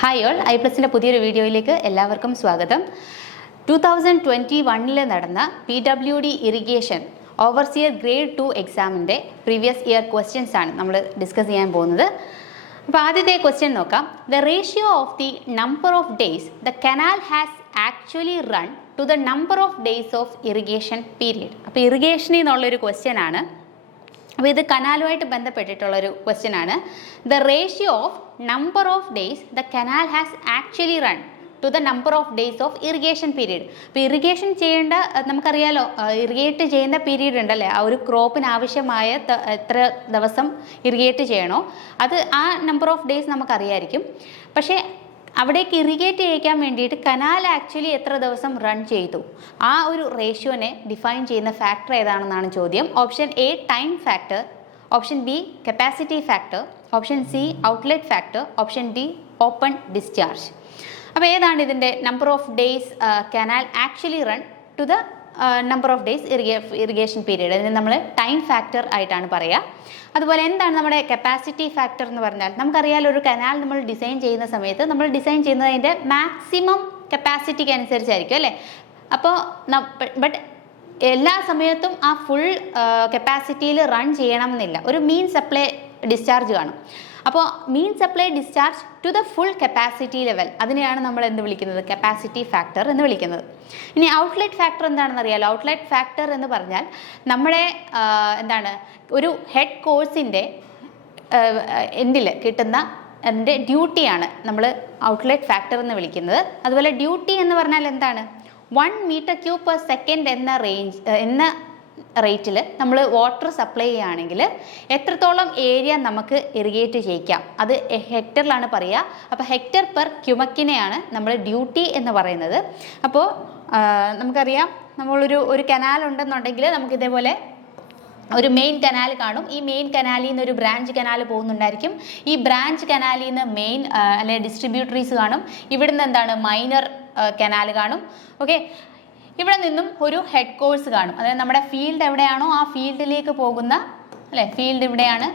Hi all, ഐപ്ലസിൻ്റെ പുതിയൊരു വീഡിയോയിലേക്ക് എല്ലാവർക്കും സ്വാഗതം. 2021 നടന്ന PWD ഇറിഗേഷൻ ഓവർസിയർ ഗ്രേഡ് 2 എക്സാമിൻ്റെ പ്രീവിയസ് ഇയർ ക്വസ്റ്റ്യൻസ് ആണ് നമ്മൾ ഡിസ്കസ് ചെയ്യാൻ പോകുന്നത്. അപ്പോൾ ആദ്യത്തെ ക്വസ്റ്റ്യൻ നോക്കാം. The ratio of the number of days the canal has actually run to the number of days of irrigation period. അപ്പോൾ ഇറിഗേഷനിൽ നിന്നുള്ളൊരു ക്വസ്റ്റ്യൻ ആണ്. അപ്പോൾ ഇത് കനാലുമായിട്ട് ബന്ധപ്പെട്ടിട്ടുള്ളൊരു ക്വസ്റ്റ്യൻ ആണ്. The ratio of number of days the canal has actually run to the number of days of irrigation period. അപ്പോൾ ഇറിഗേഷൻ ചെയ്യേണ്ട, നമുക്കറിയാലോ, ഇറിഗേറ്റ് ചെയ്യുന്ന പീരീഡ് ഉണ്ടല്ലേ, ആ ഒരു ക്രോപ്പിന് ആവശ്യമായ എത്ര ദിവസം ഇറിഗേറ്റ് ചെയ്യണോ അത് ആ നമ്പർ ഓഫ് ഡേയ്സ് നമുക്കറിയായിരിക്കും. പക്ഷേ അവിടേക്ക് ഇറിഗേറ്റ് ചെയ്യിക്കാൻ വേണ്ടിയിട്ട് കനാൽ ആക്ച്വലി എത്ര ദിവസം റൺ ചെയ്തു, ആ ഒരു റേഷ്യോനെ ഡിഫൈൻ ചെയ്യുന്ന ഫാക്ടർ ഏതാണെന്നാണ് ചോദ്യം. Option A time factor, option B capacity factor, option C outlet factor, option D open discharge. അപ്പോൾ ഏതാണ് ഇതിൻ്റെ number of days canal actually run to the number of days irrigation period, അതിന് നമ്മൾ time factor ആയിട്ടാണ് പറയുക. അതുപോലെ എന്താണ് നമ്മുടെ കപ്പാസിറ്റി ഫാക്ടർ എന്ന് പറഞ്ഞാൽ, നമുക്കറിയാലോ ഒരു കനാൽ നമ്മൾ ഡിസൈൻ ചെയ്യുന്ന സമയത്ത് നമ്മൾ ഡിസൈൻ ചെയ്യുന്നത് അതിൻ്റെ മാക്സിമം കപ്പാസിറ്റിക്ക് അനുസരിച്ചായിരിക്കും അല്ലേ. അപ്പോൾ ബട്ട് എല്ലാ സമയത്തും ആ ഫുൾ കപ്പാസിറ്റിയിൽ റൺ ചെയ്യണം എന്നില്ല, ഒരു മീൻ സപ്ലൈ ഡിസ്ചാർജ് കാണും. അപ്പോൾ mean supply discharge to the full capacity level, അതിനെയാണ് നമ്മൾ എന്ത് വിളിക്കുന്നത്, കപ്പാസിറ്റി ഫാക്ടർ എന്ന് വിളിക്കുന്നത്. ഇനി ഔട്ട്ലെറ്റ് ഫാക്ടർ എന്താണെന്ന് അറിയാലോ. ഔട്ട്ലെറ്റ് ഫാക്ടർ എന്ന് പറഞ്ഞാൽ നമ്മുടെ എന്താണ് ഒരു ഹെഡ് കോഴ്സിൻ്റെ എൻഡിൽ കിട്ടുന്ന അതിൻ്റെ ഡ്യൂട്ടിയാണ് നമ്മൾ ഔട്ട്ലെറ്റ് ഫാക്ടർ എന്ന് വിളിക്കുന്നത്. അതുപോലെ ഡ്യൂട്ടി എന്ന് പറഞ്ഞാൽ എന്താണ്, 1 m3/s എന്ന റേറ്റിൽ നമ്മൾ വാട്ടർ സപ്ലൈ ചെയ്യുകയാണെങ്കിൽ എത്രത്തോളം ഏരിയ നമുക്ക് ഇറിഗേറ്റ് ചെയ്യിക്കാം, അത് ഹെക്ടറിലാണ് പറയുക. അപ്പോൾ ഹെക്ടർ പെർ ക്യുമക്കിനെയാണ് നമ്മൾ ഡ്യൂട്ടി എന്ന് പറയുന്നത്. അപ്പോൾ നമുക്കറിയാം, നമ്മളൊരു കനാൽ ഉണ്ടെന്നുണ്ടെങ്കിൽ നമുക്ക് ഇതേപോലെ ഒരു മെയിൻ കനാൽ കാണും. ഈ മെയിൻ കനാലിൽ നിന്ന് ഒരു ബ്രാഞ്ച് കനാൽ പോകുന്നുണ്ടായിരിക്കും. ഈ ബ്രാഞ്ച് കനാലിൽ നിന്ന് മെയിൻ അല്ലെങ്കിൽ ഡിസ്ട്രിബ്യൂട്ടറീസ് കാണും. ഇവിടുന്ന് എന്താണ് മൈനർ കനാൽ കാണും. ഓക്കെ, ഇവിടെ നിന്നും ഒരു ഹെഡ് കോഴ്സ് കാണും. അതായത് നമ്മുടെ ഫീൽഡ് എവിടെയാണോ ആ ഫീൽഡിലേക്ക് പോകുന്ന, അല്ലേ, ഫീൽഡ് ഇവിടെയാണ്,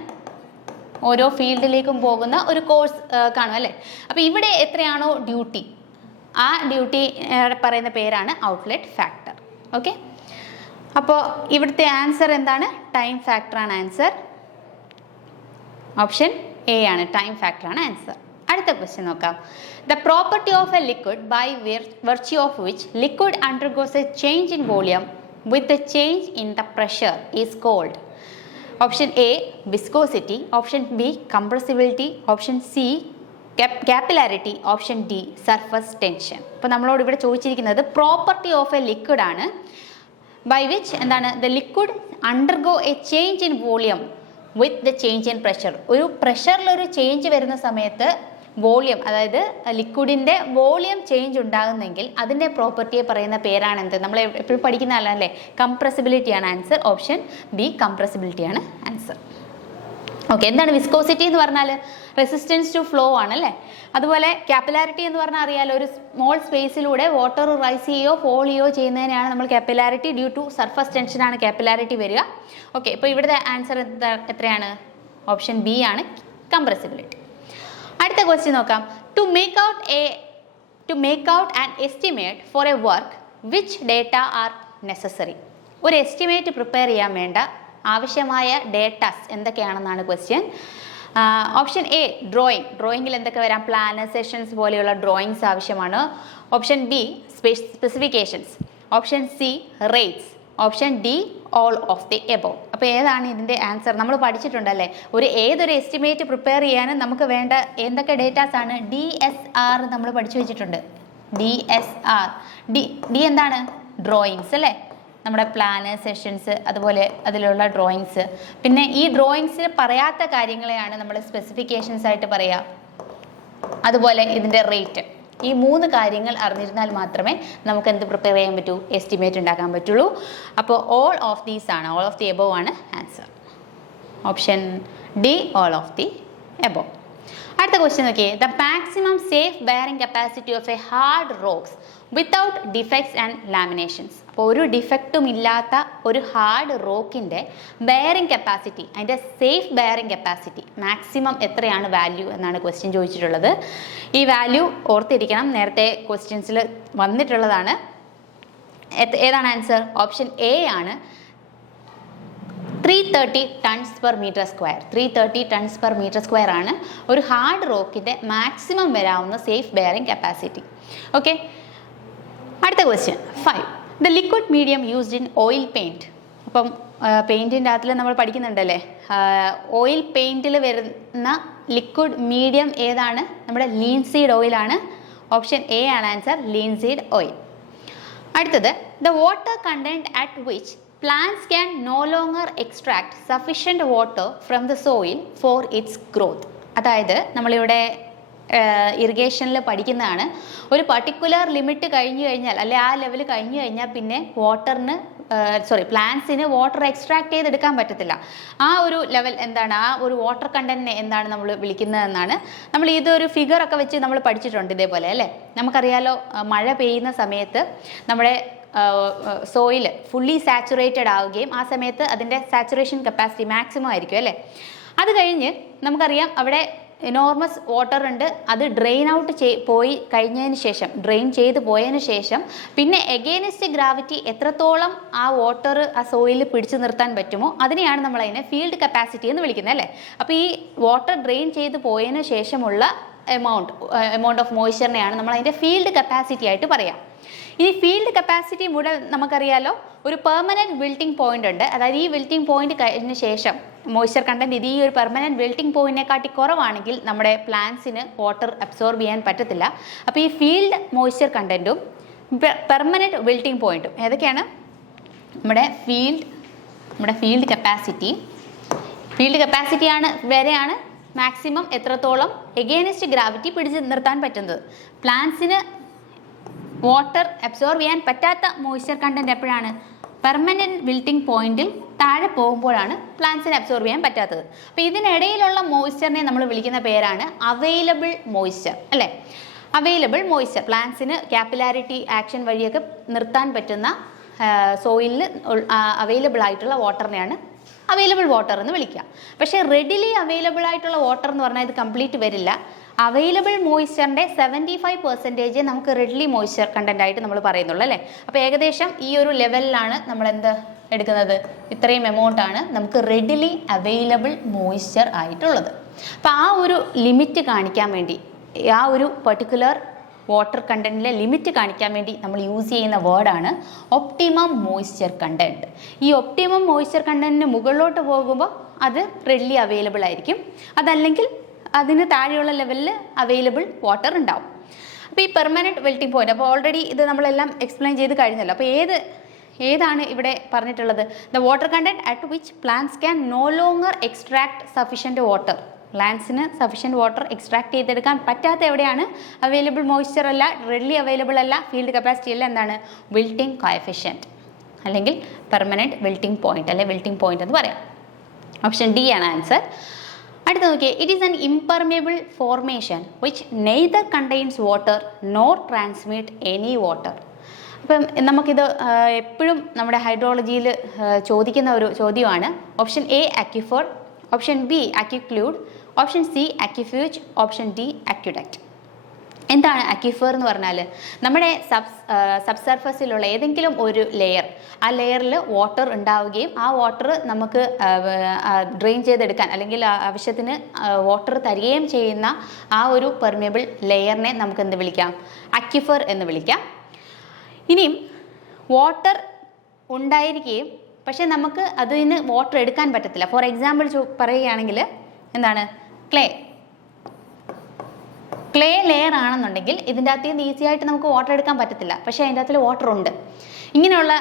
ഓരോ ഫീൽഡിലേക്കും പോകുന്ന ഒരു കോഴ്സ് കാണും അല്ലേ. അപ്പോൾ ഇവിടെ എത്രയാണോ ഡ്യൂട്ടി, ആ ഡ്യൂട്ടി പറയുന്ന പേരാണ് ഔട്ട്ലെറ്റ് ഫാക്ടർ. ഓക്കെ, അപ്പോൾ ഇവിടുത്തെ ആൻസർ എന്താണ്, ടൈം ഫാക്ടറാണ് ആൻസർ. ഓപ്ഷൻ എ ആണ്, ടൈം ഫാക്ടറാണ് ആൻസർ. അടുത്ത ക്വസ്റ്റ്യൻ നോക്കാം. The property of a liquid by virtue of which liquid undergoes a change in volume with a change in the pressure is called. Option A viscosity, option B compressibility, option C capillarity, option D surface tension. അപ്പോൾ നമ്മളോട് ഇവിടെ ചോദിച്ചിരിക്കുന്നത് property of a liquid ആണ്, by which എന്താണ് the liquid undergo a change in volume with the change in pressure. ഒരു പ്രഷറിലൊരു change വരുന്ന സമയത്ത് volume, അതായത് ലിക്വിഡിൻ്റെ വോളിയം ചേഞ്ച് ഉണ്ടാകുന്നെങ്കിൽ അതിൻ്റെ പ്രോപ്പർട്ടിയെ പറയുന്ന പേരാണ് എന്ത്, നമ്മൾ എപ്പോഴും പഠിക്കുന്ന അല്ലേ, കംപ്രസിബിലിറ്റിയാണ് ആൻസർ. ഓപ്ഷൻ ബി കംപ്രസിബിലിറ്റിയാണ് ആൻസർ. ഓക്കെ, എന്താണ് വിസ്കോസിറ്റി എന്ന് പറഞ്ഞാൽ റെസിസ്റ്റൻസ് ടു ഫ്ലോ ആണല്ലേ. അതുപോലെ കാപ്പിലാരിറ്റി എന്ന് പറഞ്ഞാൽ അറിയാലോ, ഒരു സ്മോൾ സ്പേസിലൂടെ വാട്ടർ റൈസ് ചെയ്യുകയോ ഫോൾ ചെയ്യുകയോ ചെയ്യുന്നതിനാണ് നമ്മൾ കാപ്പിലാരിറ്റി, ഡ്യൂ ടു സർഫസ് ടെൻഷനാണ് കാപ്പിലാരിറ്റി വരിക. ഓക്കെ, ഇപ്പോൾ ഇവിടുത്തെ ആൻസർ എത്രയാണ്, ഓപ്ഷൻ ബി ആണ്, കംപ്രസിബിലിറ്റി. അടുത്ത ക്വസ്റ്റ്യൻ നോക്കാം. To make out an estimate for a work which data are necessary. ഒരു എസ്റ്റിമേറ്റ് പ്രിപ്പയർ ചെയ്യാൻ വേണ്ട ആവശ്യമായ ഡേറ്റാസ് എന്തൊക്കെയാണെന്നാണ് ക്വസ്റ്റ്യൻ. ഓപ്ഷൻ എ ഡ്രോയിങ്ങിൽ എന്തൊക്കെ വരാം, പ്ലാന്, സെഷൻസ് പോലെയുള്ള ഡ്രോയിങ്സ് ആവശ്യമാണ്. Option B specifications, option C rates, option D all of the above. അപ്പോൾ ഏതാണ് ഇതിൻ്റെ ആൻസർ, നമ്മൾ പഠിച്ചിട്ടുണ്ടല്ലേ, ഏതൊരു എസ്റ്റിമേറ്റ് പ്രിപ്പയർ ചെയ്യാനും നമുക്ക് വേണ്ട എന്തൊക്കെ ഡേറ്റാസ് ആണ്, DSR നമ്മൾ പഠിച്ചു വെച്ചിട്ടുണ്ട്. DSR, ഡി എന്താണ്, ഡ്രോയിങ്സ് അല്ലേ, നമ്മുടെ പ്ലാന്, സെഷൻസ്, അതുപോലെ അതിലുള്ള ഡ്രോയിങ്സ്. പിന്നെ ഈ ഡ്രോയിങ്സിൽ പറയാത്ത കാര്യങ്ങളെയാണ് നമ്മൾ സ്പെസിഫിക്കേഷൻസ് ആയിട്ട് പറയുക. അതുപോലെ ഇതിൻ്റെ റേറ്റ്, ഈ 3 കാര്യങ്ങൾ അറിഞ്ഞിരുന്നാൽ മാത്രമേ നമുക്ക് എന്ത് പ്രിപ്പയർ ചെയ്യാൻ പറ്റൂ, എസ്റ്റിമേറ്റ് ഉണ്ടാക്കാൻ പറ്റുള്ളൂ. അപ്പോൾ ഓൾ ഓഫ് ദീസ് ആണ്, ഓൾ ഓഫ് ദി എബോവ് ആണ് answer. Option D all of the above. അടുത്ത ക്വസ്റ്റ്യൻ നോക്കിയേ, the maximum safe bearing capacity of A hard rocks without defects and Lamentations. അപ്പോൾ ഒരു ഡിഫക്റ്റും ഇല്ലാത്ത ഒരു ഹാർഡ് റോക്കിൻ്റെ ബെയറിംഗ് കപ്പാസിറ്റി, അതിൻ്റെ safe bearing capacity maximum എത്രയാണ് value എന്നാണ് ക്വസ്റ്റ്യൻ ചോദിച്ചിട്ടുള്ളത്. ഈ വാല്യൂ ഓർത്തിരിക്കണം, നേരത്തെ ക്വസ്റ്റ്യൻസിൽ വന്നിട്ടുള്ളതാണ്. ഏതാണ് ആൻസർ? ഓപ്ഷൻ എ ആണ്, 330 tons per metre square. 330 tons per metre square ആണ് ഒരു ഹാർഡ് റോക്കിൻ്റെ മാക്സിമം വരാവുന്ന സേഫ് ബെയറിംഗ് കപ്പാസിറ്റി. ഓക്കെ, അടുത്ത question 5. The liquid medium used in oil paint. അപ്പം പെയിൻറ്റിൻ്റെ അകത്തിൽ നമ്മൾ പഠിക്കുന്നുണ്ടല്ലേ, ഓയിൽ പെയിൻറ്റിൽ വരുന്ന ലിക്വിഡ് മീഡിയം ഏതാണ്? നമ്മുടെ ലീൻസീഡ് ഓയിലാണ്. ഓപ്ഷൻ എ ആണ് ആൻസർ, ലീൻസീഡ് ഓയിൽ. അടുത്തത്, the water content at which plants can no longer extract sufficient water from the soil for its growth. അതായത് നമ്മളിവിടെ ഇറിഗേഷനിൽ പഠിക്കുന്നതാണ്, ഒരു പർട്ടിക്കുലർ ലിമിറ്റ് കഴിഞ്ഞു കഴിഞ്ഞാൽ, അല്ലെ ആ ലെവൽ കഴിഞ്ഞു കഴിഞ്ഞാൽ പിന്നെ പ്ലാന്റ്സിന് വാട്ടർ എക്സ്ട്രാക്ട് ചെയ്തെടുക്കാൻ പറ്റത്തില്ല. ആ ഒരു ലെവൽ എന്താണ്, ആ ഒരു വാട്ടർ കണ്ടന്റിനെ എന്താണ് നമ്മൾ വിളിക്കുന്നതെന്നാണ്. നമ്മൾ ഇതൊരു ഫിഗർ ഒക്കെ വെച്ച് നമ്മൾ പഠിച്ചിട്ടുണ്ട് ഇതേപോലെ അല്ലേ. നമുക്കറിയാലോ, മഴ പെയ്യുന്ന സമയത്ത് നമ്മുടെ സോയിൽ ഫുള്ളി സാച്ചുറേറ്റഡ് ആവുകയും ആ സമയത്ത് അതിൻ്റെ സാച്ചുറേഷൻ കപ്പാസിറ്റി മാക്സിമം ആയിരിക്കും അല്ലേ. അത് കഴിഞ്ഞ് നമുക്കറിയാം അവിടെ എനോർമസ് വാട്ടർ ഉണ്ട്, അത് ഡ്രെയിൻ ഔട്ട് പോയി കഴിഞ്ഞതിന് ശേഷം, ഡ്രെയിൻ ചെയ്ത് പോയതിന് ശേഷം പിന്നെ എഗെയിൻസ്റ്റ് ഗ്രാവിറ്റി എത്രത്തോളം ആ വാട്ടർ ആ സോയിലിൽ പിടിച്ചു നിർത്താൻ പറ്റുമോ അതിനെയാണ് നമ്മൾ അതിനെ ഫീൽഡ് കപ്പാസിറ്റി എന്ന് വിളിക്കുന്നത് അല്ലേ. അപ്പോൾ ഈ വാട്ടർ ഡ്രെയിൻ ചെയ്ത് പോയതിന് ശേഷമുള്ള എമൗണ്ട് ഓഫ് മോയ്സ്ചറിനെയാണ് നമ്മൾ അതിൻ്റെ ഫീൽഡ് കപ്പാസിറ്റി ആയിട്ട് പറയാം. ഇനി ഫീൽഡ് കപ്പാസിറ്റി മുതൽ നമുക്കറിയാലോ ഒരു പെർമനൻറ്റ് വിൽട്ടിംഗ് പോയിന്റ് ഉണ്ട്. അതായത് ഈ വിൽട്ടിംഗ് പോയിന്റ് കഴിഞ്ഞ ശേഷം മോയ്സ്ചർ കണ്ടന്റ് ഇത് ഈ ഒരു പെർമനൻറ്റ് വിൽട്ടിംഗ് പോയിന്റിനെക്കാട്ടി കുറവാണെങ്കിൽ നമ്മുടെ പ്ലാന്റ്സിന് വാട്ടർ അബ്സോർബ് ചെയ്യാൻ പറ്റത്തില്ല. അപ്പോൾ ഈ ഫീൽഡ് മോയ്സ്ചർ കണ്ടന്റും പെർമനൻറ്റ് വിൽട്ടിംഗ് പോയിന്റും ഏതൊക്കെയാണ്? നമ്മുടെ ഫീൽഡ് കപ്പാസിറ്റിയാണ് വരെയാണ് മാക്സിമം എത്രത്തോളം എഗെയിൻസ്റ്റ് ഗ്രാവിറ്റി പിടിച്ച് നിർത്താൻ പറ്റുന്നത്. പ്ലാന്റ്സിന് വാട്ടർ അബ്സോർബ് ചെയ്യാൻ പറ്റാത്ത മോയ്സ്ചർ കണ്ടന്റ് എപ്പോഴാണ്? പെർമനൻറ്റ് വിൽട്ടിംഗ് പോയിന്റിൽ താഴെ പോകുമ്പോഴാണ് പ്ലാന്റ്സിന് അബ്സോർബ് ചെയ്യാൻ പറ്റാത്തത്. അപ്പോൾ ഇതിനിടയിലുള്ള മോയ്സ്ചറിനെ നമ്മൾ വിളിക്കുന്ന പേരാണ് അവൈലബിൾ മോയ്സ്ചർ അല്ലേ. അവൈലബിൾ മോയ്സ്ചർ പ്ലാന്റ്സിന് ക്യാപ്പിലാരിറ്റി ആക്ഷൻ വഴിയൊക്കെ നിർത്താൻ പറ്റുന്ന സോയിലിൽ അവൈലബിൾ ആയിട്ടുള്ള വാട്ടറിനെയാണ് അവൈലബിൾ വാട്ടർ എന്ന് വിളിക്കുക. പക്ഷേ റെഡിലി അവൈലബിൾ ആയിട്ടുള്ള വാട്ടർ എന്ന് പറഞ്ഞാൽ ഇത് കംപ്ലീറ്റ് വരില്ല. അവൈലബിൾ മോയ്സ്ചറിൻ്റെ 75% നമുക്ക് റെഡിലി മോയ്സ്ചർ കണ്ടന്റ് ആയിട്ട് നമ്മൾ പറയുന്നുള്ളൂ അല്ലേ. അപ്പോൾ ഏകദേശം ഈ ഒരു ലെവലിലാണ് നമ്മൾ എന്ത് എടുക്കുന്നത്, ഇത്രയും എമൗണ്ട് ആണ് നമുക്ക് റെഡിലി അവൈലബിൾ മോയ്സ്ചർ ആയിട്ടുള്ളത്. അപ്പോൾ ആ ഒരു ലിമിറ്റ് കാണിക്കാൻ വേണ്ടി, ആ ഒരു പർട്ടിക്കുലർ വാട്ടർ കണ്ടന്റിലെ ലിമിറ്റ് കാണിക്കാൻ വേണ്ടി നമ്മൾ യൂസ് ചെയ്യുന്ന വേർഡാണ് ഒപ്റ്റിമം മോയ്സ്ചർ കണ്ടന്റ്. ഈ ഒപ്റ്റിമം മോയ്സ്ചർ കണ്ടന്റിന് മുകളിലോട്ട് പോകുമ്പോൾ അത് റെഡിലി അവൈലബിൾ ആയിരിക്കും, അതല്ലെങ്കിൽ അതിന് താഴെയുള്ള ലെവലിൽ അവൈലബിൾ വാട്ടർ ഉണ്ടാവും. അപ്പോൾ ഈ പെർമനൻറ്റ് വിൽട്ടിംഗ് പോയിന്റ്, അപ്പോൾ ഓൾറെഡി ഇത് നമ്മളെല്ലാം എക്സ്പ്ലെയിൻ ചെയ്ത് കഴിഞ്ഞല്ലോ. അപ്പോൾ ഏതാണ് ഇവിടെ പറഞ്ഞിട്ടുള്ളത്? The water content at which plants can no longer extract sufficient water. പ്ലാന്റ്സിന് സഫിഷ്യൻറ്റ് വാട്ടർ എക്സ്ട്രാക്ട് ചെയ്തെടുക്കാൻ പറ്റാത്ത എവിടെയാണ്? അവൈലബിൾ മോയ്സ്ചർ അല്ല, റെഡിലി അവൈലബിൾ അല്ല, ഫീൽഡ് കപ്പാസിറ്റി അല്ല, എന്താണ്? വിൽട്ടിംഗ് കോഎഫിഷ്യൻറ്റ് അല്ലെങ്കിൽ പെർമനൻറ്റ് വിൽട്ടിംഗ് പോയിന്റ് അല്ലെ വിൽട്ടിംഗ് പോയിന്റ് എന്ന് പറയാം. ഓപ്ഷൻ ഡി ആണ് ആൻസർ. അടുത്ത നോക്കിയേ, it is an impermeable formation which neither contains water nor transmit any water. അപ്പം നമുക്കിത് എപ്പോഴും നമ്മുടെ ഹൈഡ്രോളജിയിൽ ചോദിക്കുന്ന ഒരു ചോദ്യമാണ്. Option A aquifer, option B aquiclude, option C aquifuge, option D aqueduct. എന്താണ് അക്വിഫർ എന്ന് പറഞ്ഞാൽ? നമ്മുടെ സബ്സർഫസിലുള്ള ഏതെങ്കിലും ഒരു ലെയർ, ആ ലെയറിൽ വാട്ടർ ഉണ്ടാവുകയും ആ വാട്ടർ നമുക്ക് ഡ്രെയിൻ ചെയ്തെടുക്കാൻ അല്ലെങ്കിൽ ആവശ്യത്തിന് വാട്ടർ തരികയും ചെയ്യുന്ന ആ ഒരു പെർമിയബിൾ ലെയറിനെ നമുക്ക് എന്ത് വിളിക്കാം? അക്വിഫർ എന്ന് വിളിക്കാം. ഇനിയും വാട്ടർ ഉണ്ടായിരിക്കുകയും പക്ഷേ നമുക്ക് അതിന് വാട്ടർ എടുക്കാൻ പറ്റത്തില്ല. ഫോർ എക്സാമ്പിൾ പറയുകയാണെങ്കിൽ എന്താണ്? ക്ലേ ലെയർ ആണെന്നുണ്ടെങ്കിൽ ഇതിൻ്റെ അകത്ത് നിന്ന് ഈസി ആയിട്ട് നമുക്ക് വാട്ടർ എടുക്കാൻ പറ്റത്തില്ല, പക്ഷേ അതിൻ്റെ അകത്തിൽ വാട്ടർ ഉണ്ട്. ഇങ്ങനെയുള്ള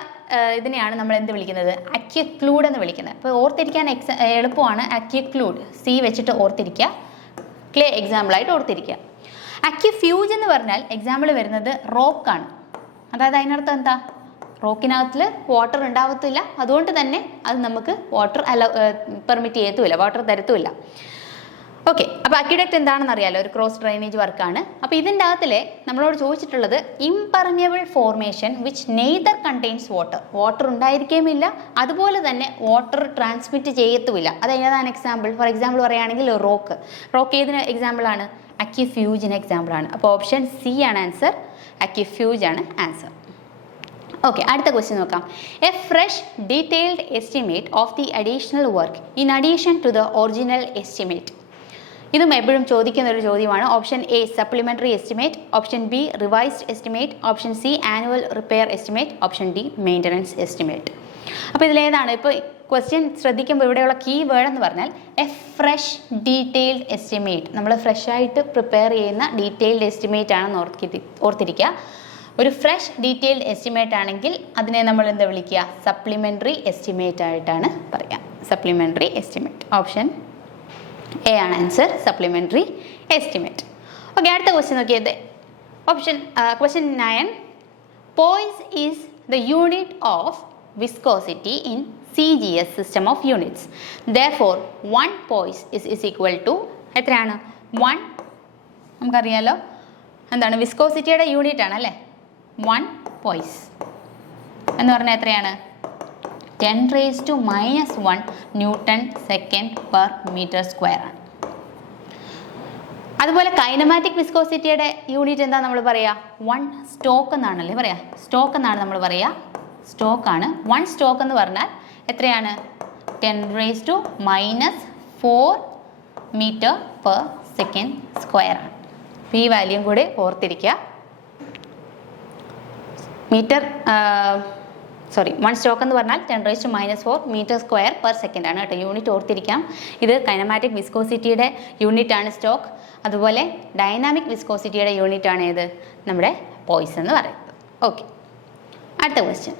ഇതിനെയാണ് നമ്മൾ എന്ത് വിളിക്കുന്നത്? അക്വിക്ലൂഡ് എന്ന് വിളിക്കുന്നത്. അപ്പോൾ ഓർത്തിരിക്കാൻ എളുപ്പമാണ്. അക്വിക്ലൂഡ് സി വെച്ചിട്ട് ഓർത്തിരിക്കുക, ക്ലേ എക്സാമ്പിളായിട്ട് ഓർത്തിരിക്കുക. അക്വിഫ്യൂജ് എന്ന് പറഞ്ഞാൽ എക്സാമ്പിൾ വരുന്നത് റോക്കാണ്. അതായത് അതിനർത്ഥം എന്താ? റോക്കിനകത്തിൽ വാട്ടർ ഉണ്ടാവത്തില്ല, അതുകൊണ്ട് തന്നെ അത് നമുക്ക് വാട്ടർ പെർമിറ്റ് ചെയ്യത്തുമില്ല, വാട്ടർ തരത്തുമില്ല. ഓക്കെ, അപ്പോൾ അക്വിഡക്റ്റ് എന്താണെന്ന് അറിയാലോ, ഒരു ക്രോസ് ഡ്രെയിനേജ് വർക്കാണ്. അപ്പോൾ ഇതിൻ്റെ അകത്തിലെ നമ്മളോട് ചോദിച്ചിട്ടുള്ളത് impermeable formation which neither contains water ഉണ്ടായിരിക്കുകയുമില്ല, അതുപോലെ തന്നെ വാട്ടർ ട്രാൻസ്മിറ്റ് ചെയ്യത്തുമില്ല. അത് ഏതാണ് എക്സാമ്പിൾ? ഫോർ എക്സാമ്പിൾ പറയുകയാണെങ്കിൽ റോക്ക് ഏതിന് എക്സാമ്പിളാണ്? അക്വിഫ്യൂജിന് എക്സാമ്പിളാണ്. അപ്പോൾ ഓപ്ഷൻ സി ആണ് ആൻസർ, അക്വിഫ്യൂജ് ആണ് ആൻസർ. ഓക്കെ, അടുത്ത ക്വസ്റ്റ്യൻ നോക്കാം. A fresh detailed estimate of the additional work in addition to the original estimate. ഇതും എപ്പോഴും ചോദിക്കുന്ന ഒരു ചോദ്യമാണ്. Option A supplementary estimate, option B revised estimate, option C annual repair estimate, option D maintenance estimate. അപ്പോൾ ഇതിലേതാണ്? ഇപ്പോൾ question ശ്രദ്ധിക്കുമ്പോൾ ഇവിടെയുള്ള key word എന്ന് പറഞ്ഞാൽ എ ഫ്രഷ് ഡീറ്റെയിൽഡ് എസ്റ്റിമേറ്റ്. നമ്മൾ ഫ്രഷായിട്ട് പ്രിപ്പയർ ചെയ്യുന്ന ഡീറ്റെയിൽഡ് എസ്റ്റിമേറ്റ് ആണെന്ന് ഓർത്തിരിക്കുക. ഒരു ഫ്രഷ് ഡീറ്റെയിൽഡ് എസ്റ്റിമേറ്റ് ആണെങ്കിൽ അതിനെ നമ്മൾ എന്താ വിളിക്കുക? സപ്ലിമെൻ്ററി എസ്റ്റിമേറ്റ് ആയിട്ടാണ് പറയുക. സപ്ലിമെൻ്ററി എസ്റ്റിമേറ്റ്, ഓപ്ഷൻ എ ആണ് ആൻസർ, സപ്ലിമെൻ്ററി എസ്റ്റിമേറ്റ്. ഓക്കെ, അടുത്ത ക്വസ്റ്റ്യൻ നോക്കിയത് question 9. Poisson is the unit of viscosity in CGS system of units. Therefore 1 Poisson is equal to എത്രയാണ്? 1 നമുക്കറിയാലോ എന്താണ്? വിസ്കോസിറ്റിയുടെ യൂണിറ്റ് ആണ് അല്ലേ? 1 പോയിസ് എന്ന് പറഞ്ഞാൽ എത്രയാണ്? 10⁻⁻1 newton second per metre square ആണ്. അതുപോലെ കൈനമാറ്റിക് വിസ്കോസിറ്റിയുടെ യൂണിറ്റ് എന്താ നമ്മൾ പറയുക? 1 സ്റ്റോക്ക് എന്നാണല്ലേ പറയുക? സ്റ്റോക്ക് എന്നാണ് നമ്മൾ പറയുക, സ്റ്റോക്കാണ്. 1 സ്റ്റോക്ക് എന്ന് പറഞ്ഞാൽ എത്രയാണ്? 10⁻⁻4 മീറ്റർ പെർ സെക്കൻഡ് സ്ക്വയർ ആണ്. ഈ വാല്യൂം കൂടി ഓർത്തിരിക്കുക. 1 സ്റ്റോക്ക് എന്ന് പറഞ്ഞാൽ 10⁻⁻4 മീറ്റർ സ്ക്വയർ പെർ സെക്കൻഡ് ആണ് കേട്ടോ. യൂണിറ്റ് ഓർത്തിരിക്കാം. ഇത് കൈനമാറ്റിക് വിസ്കോസിറ്റിയുടെ യൂണിറ്റ് ആണ് സ്റ്റോക്ക്. അതുപോലെ ഡൈനാമിക് വിസ്കോസിറ്റിയുടെ യൂണിറ്റ് ആണ് ഏത്? നമ്മുടെ പോയിസ് എന്ന് പറയുന്നത്. ഓക്കെ, അടുത്ത question.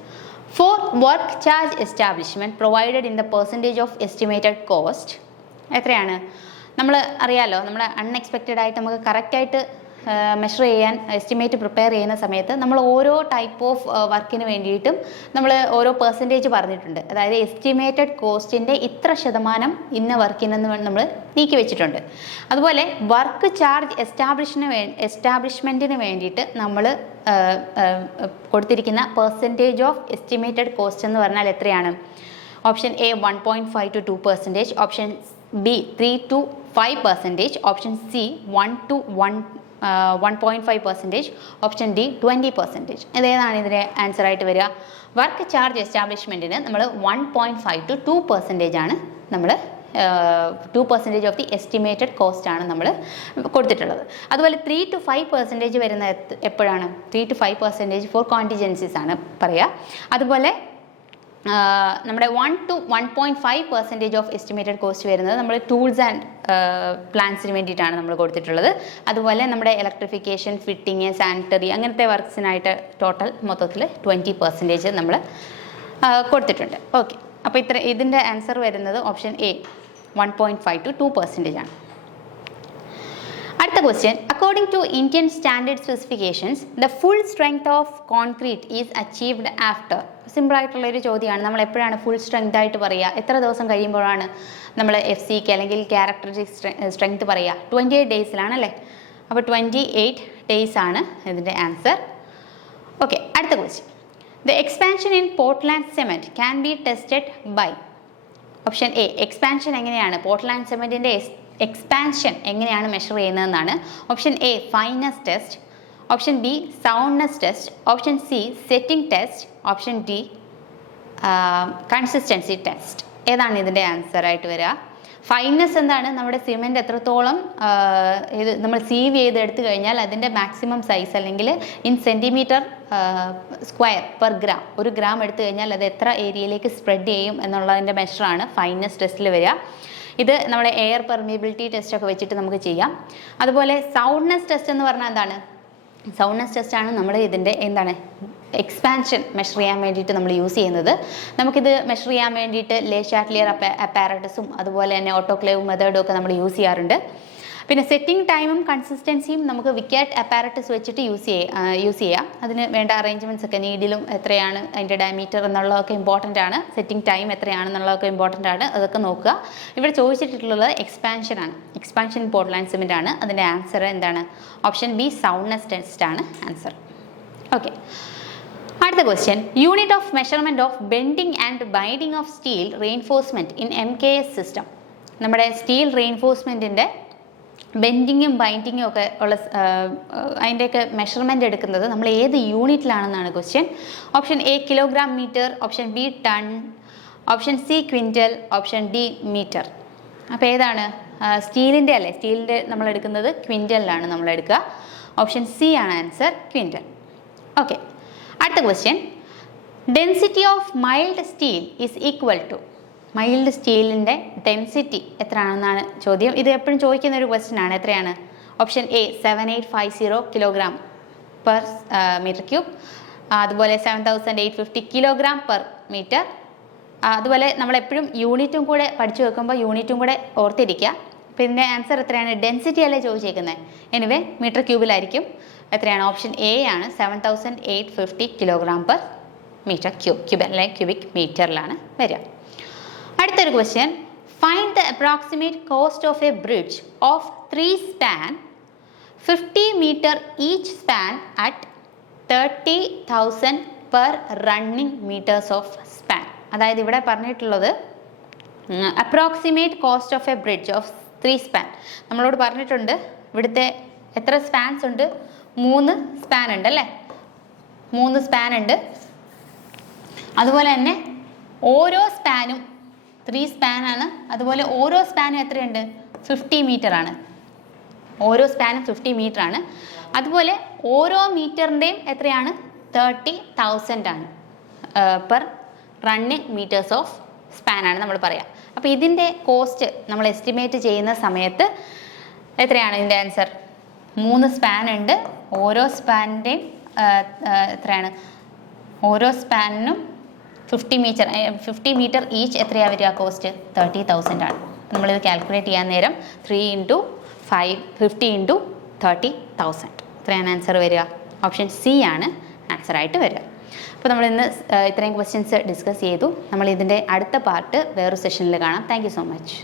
Four work charge establishment provided in the percentage of estimated cost എത്രയാണ്? നമ്മൾ അറിയാലോ, നമ്മുടെ അൺഎക്സ്പെക്റ്റഡ് ആയിട്ട് നമുക്ക് കറക്റ്റായിട്ട് മെഷർ ചെയ്യാൻ എസ്റ്റിമേറ്റ് പ്രിപ്പയർ ചെയ്യുന്ന സമയത്ത് നമ്മൾ ഓരോ ടൈപ്പ് ഓഫ് വർക്കിന് വേണ്ടിയിട്ടും നമ്മൾ ഓരോ പെർസെൻറ്റേജ് പറഞ്ഞിട്ടുണ്ട്. അതായത് എസ്റ്റിമേറ്റഡ് കോസ്റ്റിൻ്റെ ഇത്ര ശതമാനം ഇന്ന വർക്കിനെന്ന് നമ്മൾ നീക്കി വെച്ചിട്ടുണ്ട്. അതുപോലെ വർക്ക് ചാർജ് എസ്റ്റാബ്ലിഷ്മെൻറ്റിന് വേണ്ടിയിട്ട് നമ്മൾ കൊടുത്തിരിക്കുന്ന പെർസെൻറ്റേജ് ഓഫ് എസ്റ്റിമേറ്റഡ് കോസ്റ്റ് എന്ന് പറഞ്ഞാൽ എത്രയാണ്? Option A 1.5 to 2%, option B 3 to 5%, option C 1.5%, option D 20%. ഇതേതാണ് ഇതിൻ്റെ ആൻസർ ആയിട്ട് വരിക? വർക്ക് ചാർജ് എസ്റ്റാബ്ലിഷ്മെൻറ്റിന് നമ്മൾ 1.5 to 2% ആണ് നമ്മൾ 2% ഓഫ് ദി എസ്റ്റിമേറ്റഡ് കോസ്റ്റ് ആണ് നമ്മൾ കൊടുത്തിട്ടുള്ളത്. അതുപോലെ 3 to 5% വരുന്ന എപ്പോഴാണ്? 3 to 5% ഫോർ കോണ്ടിജൻസീസ് ആണ് പറയുക. അതുപോലെ നമ്മുടെ 1 to 1.5% ഓഫ് എസ്റ്റിമേറ്റഡ് കോസ്റ്റ് വരുന്നത് നമ്മൾ ടൂൾസ് ആൻഡ് പ്ലാൻസിന് വേണ്ടിയിട്ടാണ് നമ്മൾ കൊടുത്തിട്ടുള്ളത്. അതുപോലെ നമ്മുടെ ഇലക്ട്രിഫിക്കേഷൻ, ഫിറ്റിങ്, സാനിറ്ററി അങ്ങനത്തെ വർക്ക്സിനായിട്ട് ടോട്ടൽ മൊത്തത്തിൽ 20% നമ്മൾ കൊടുത്തിട്ടുണ്ട്. ഓക്കെ, അപ്പോൾ ഇതിൻ്റെ ആൻസർ വരുന്നത് ഓപ്ഷൻ എ 1.5 to 2% ആണ്. അടുത്ത question. According to Indian standard specifications the full strength of concrete is achieved after. സിമ്പിളായിട്ടുള്ളൊരു ചോദ്യമാണ്. നമ്മൾ എപ്പോഴാണ് ഫുൾ സ്ട്രെങ്ത് ആയിട്ട് പറയുക? എത്ര ദിവസം കഴിയുമ്പോഴാണ് നമ്മൾ FCK അല്ലെങ്കിൽ ക്യാരക്ടറിസ്റ്റിക് സ്ട്രെങ്ത് പറയുക? 28 ഡേയ്സിലാണല്ലേ? അപ്പോൾ 28 ഡേയ്സ് ആണ് ഇതിൻ്റെ ആൻസർ. ഓക്കെ, അടുത്ത question. The expansion in Portland cement can be tested by. Option A expansion എങ്ങനെയാണ്? പോർട്ട്ലാൻഡ് സിമെൻറ്റിൻ്റെ എക്സ്പാൻഷൻ എങ്ങനെയാണ് മെഷർ ചെയ്യുന്നതെന്നാണ്. Option A fineness test, option B soundness test, option C setting test, option D consistency test. ഏതാണ് ഇതിൻ്റെ answer ആയിട്ട് വരിക? ഫൈനസ് എന്താണ്? നമ്മുടെ സിമെൻറ്റ് എത്രത്തോളം ഇത് നമ്മൾ സീവ് ചെയ്ത് എടുത്തു കഴിഞ്ഞാൽ അതിൻ്റെ മാക്സിമം സൈസ് അല്ലെങ്കിൽ in centimetre square per gram, 1 gram എടുത്തു കഴിഞ്ഞാൽ അത് എത്ര ഏരിയയിലേക്ക് സ്പ്രെഡ് ചെയ്യും എന്നുള്ളതിൻ്റെ മെഷറാണ് ഫൈനസ് ടെസ്റ്റിൽ വരിക. ഇത് നമ്മുടെ എയർ പെർമിയബിലിറ്റി ടെസ്റ്റൊക്കെ വെച്ചിട്ട് നമുക്ക് ചെയ്യാം. അതുപോലെ സൗണ്ട്നെസ് ടെസ്റ്റ് എന്ന് പറഞ്ഞാൽ എന്താണ്? സൗണ്ട്നെസ് ടെസ്റ്റാണ് നമ്മൾ ഇതിൻ്റെ എന്താണ് എക്സ്പാൻഷൻ മെഷർ ചെയ്യാൻ വേണ്ടിയിട്ട് നമ്മൾ യൂസ് ചെയ്യുന്നത്. നമുക്കിത് മെഷർ ചെയ്യാൻ വേണ്ടിയിട്ട് ലേ ഷാറ്റ്ലിയർ അപ്പാരറ്റസും അതുപോലെ തന്നെ ഓട്ടോക്ലേവ് മെത്തേഡും ഒക്കെ നമ്മൾ യൂസ് ചെയ്യാറുണ്ട്. പിന്നെ സെറ്റിംഗ് ടൈമും കൺസിസ്റ്റൻസിയും നമുക്ക് വിക്കാറ്റ് അപ്പാരറ്റസ് വെച്ചിട്ട് യൂസ് ചെയ്യാം. അതിന് വേണ്ട അറേഞ്ച്മെൻറ്റ്സ് ഒക്കെ നീഡിലും എത്രയാണ് അതിൻ്റെ ഡയമീറ്റർ എന്നുള്ളതൊക്കെ ഇമ്പോർട്ടൻ്റ് ആണ്. സെറ്റിംഗ് ടൈം എത്രയാണെന്നുള്ളതൊക്കെ ഇമ്പോർട്ടൻ്റ് ആണ്. അതൊക്കെ നോക്കുക. ഇവിടെ ചോദിച്ചിട്ടുള്ളത് എക്സ്പാൻഷനാണ്. എക്സ്പാൻഷൻ പോർട്ട്ലാൻഡ് സിമെൻ്റ് ആണ്. അതിൻ്റെ ആൻസർ എന്താണ്? ഓപ്ഷൻ ബി സൗണ്ട്നെസ് ടെസ്റ്റ് ആണ് ആൻസർ. ഓക്കെ, അടുത്ത question. Unit of measurement of bending and binding of steel reinforcement in MKS system. നമ്മുടെ സ്റ്റീൽ റെയിൻഫോഴ്സ്മെൻറ്റിൻ്റെ ബെൻഡിങ്ങും ബൈൻഡിങ്ങും ഒക്കെ ഉള്ള അതിൻ്റെയൊക്കെ മെഷർമെൻറ്റ് എടുക്കുന്നത് നമ്മൾ ഏത് യൂണിറ്റിലാണെന്നാണ് question. Option A kilogram metre, option B ton, option C quintal, option D metre. അപ്പോൾ ഏതാണ്? സ്റ്റീലിൻ്റെ അല്ലേ? സ്റ്റീലിൻ്റെ നമ്മൾ എടുക്കുന്നത് ക്വിൻറ്റലിലാണ് നമ്മൾ എടുക്കുക. ഓപ്ഷൻ സി ആണ് ആൻസർ, ക്വിൻറ്റൽ. ഓക്കെ, അടുത്ത question. Density of mild steel is equal to. Mild സ്റ്റീലിൻ്റെ ഡെൻസിറ്റി എത്രയാണെന്നാണ് ചോദ്യം. ഇത് എപ്പോഴും ചോദിക്കുന്ന ഒരു ക്വസ്റ്റ്യൻ ആണ്. എത്രയാണ്? Option A 7850 kilogram per metre cube, അതുപോലെ 7850 കിലോഗ്രാം പെർ മീറ്റർ. അതുപോലെ നമ്മളെപ്പോഴും യൂണിറ്റും കൂടെ പഠിച്ചു വെക്കുമ്പോൾ യൂണിറ്റും കൂടെ ഓർത്തിരിക്കുക. പിന്നെ ആൻസർ എത്രയാണ്? ഡെൻസിറ്റി അല്ലേ ചോദിച്ചേക്കുന്നത്. Anyway metre ക്യൂബിലായിരിക്കും. എത്രയാണ്? ഓപ്ഷൻ എ ആണ് 7850 കിലോഗ്രാം പെർ മീറ്റർ ക്യൂബ് അല്ലെ ക്യൂബിക് മീറ്ററിലാണ് വരിക. അടുത്തൊരു question. Find the approximate cost of a bridge of 3 span 50 metre each span at 30,000 per running metres of span. അതായത് ഇവിടെ പറഞ്ഞിട്ടുള്ളത് approximate cost of a bridge of 3 span. നമ്മളോട് പറഞ്ഞിട്ടുണ്ട് ഇവിടുത്തെ എത്ര സ്പാൻസ് ഉണ്ട്? 3 സ്പാൻ ഉണ്ട് അല്ലേ? 3 സ്പാൻ ഉണ്ട്. അതുപോലെ തന്നെ ഓരോ സ്പാനും 3 സ്പാനാണ്. അതുപോലെ ഓരോ സ്പാനും എത്രയുണ്ട്? 50 മീറ്റർ ആണ്. ഓരോ സ്പാനും 50 മീറ്റർ ആണ്. അതുപോലെ ഓരോ മീറ്ററിൻ്റെയും എത്രയാണ്? 30,000 ആണ് per running metres of span ആണ് നമ്മൾ പറയാം. അപ്പോൾ ഇതിൻ്റെ കോസ്റ്റ് നമ്മൾ എസ്റ്റിമേറ്റ് ചെയ്യുന്ന സമയത്ത് എത്രയാണ് ഇതിൻ്റെ ആൻസർ? 3 സ്പാൻ ഉണ്ട്. ഓരോ സ്പാനിൻ്റെയും എത്രയാണ്? ഓരോ സ്പാനിനും 50 മീറ്റർ ഈച്ച് എത്രയാണ് വരിക? കോസ്റ്റ് 30,000 ആണ്. നമ്മളിത് കാൽക്കുലേറ്റ് ചെയ്യാൻ നേരം 3 × 5 50 × 30,000 എത്രയാണ് ആൻസർ വരിക? ഓപ്ഷൻ സി ആണ് ആൻസർ ആയിട്ട് വരിക. അപ്പോൾ നമ്മൾ ഇന്ന് ഇത്രയും ക്വസ്റ്റ്യൻസ് ഡിസ്കസ് ചെയ്തു. നമ്മൾ ഇതിൻ്റെ അടുത്ത പാർട്ട് വേറൊരു സെഷനിൽ കാണാം. Thank you so much.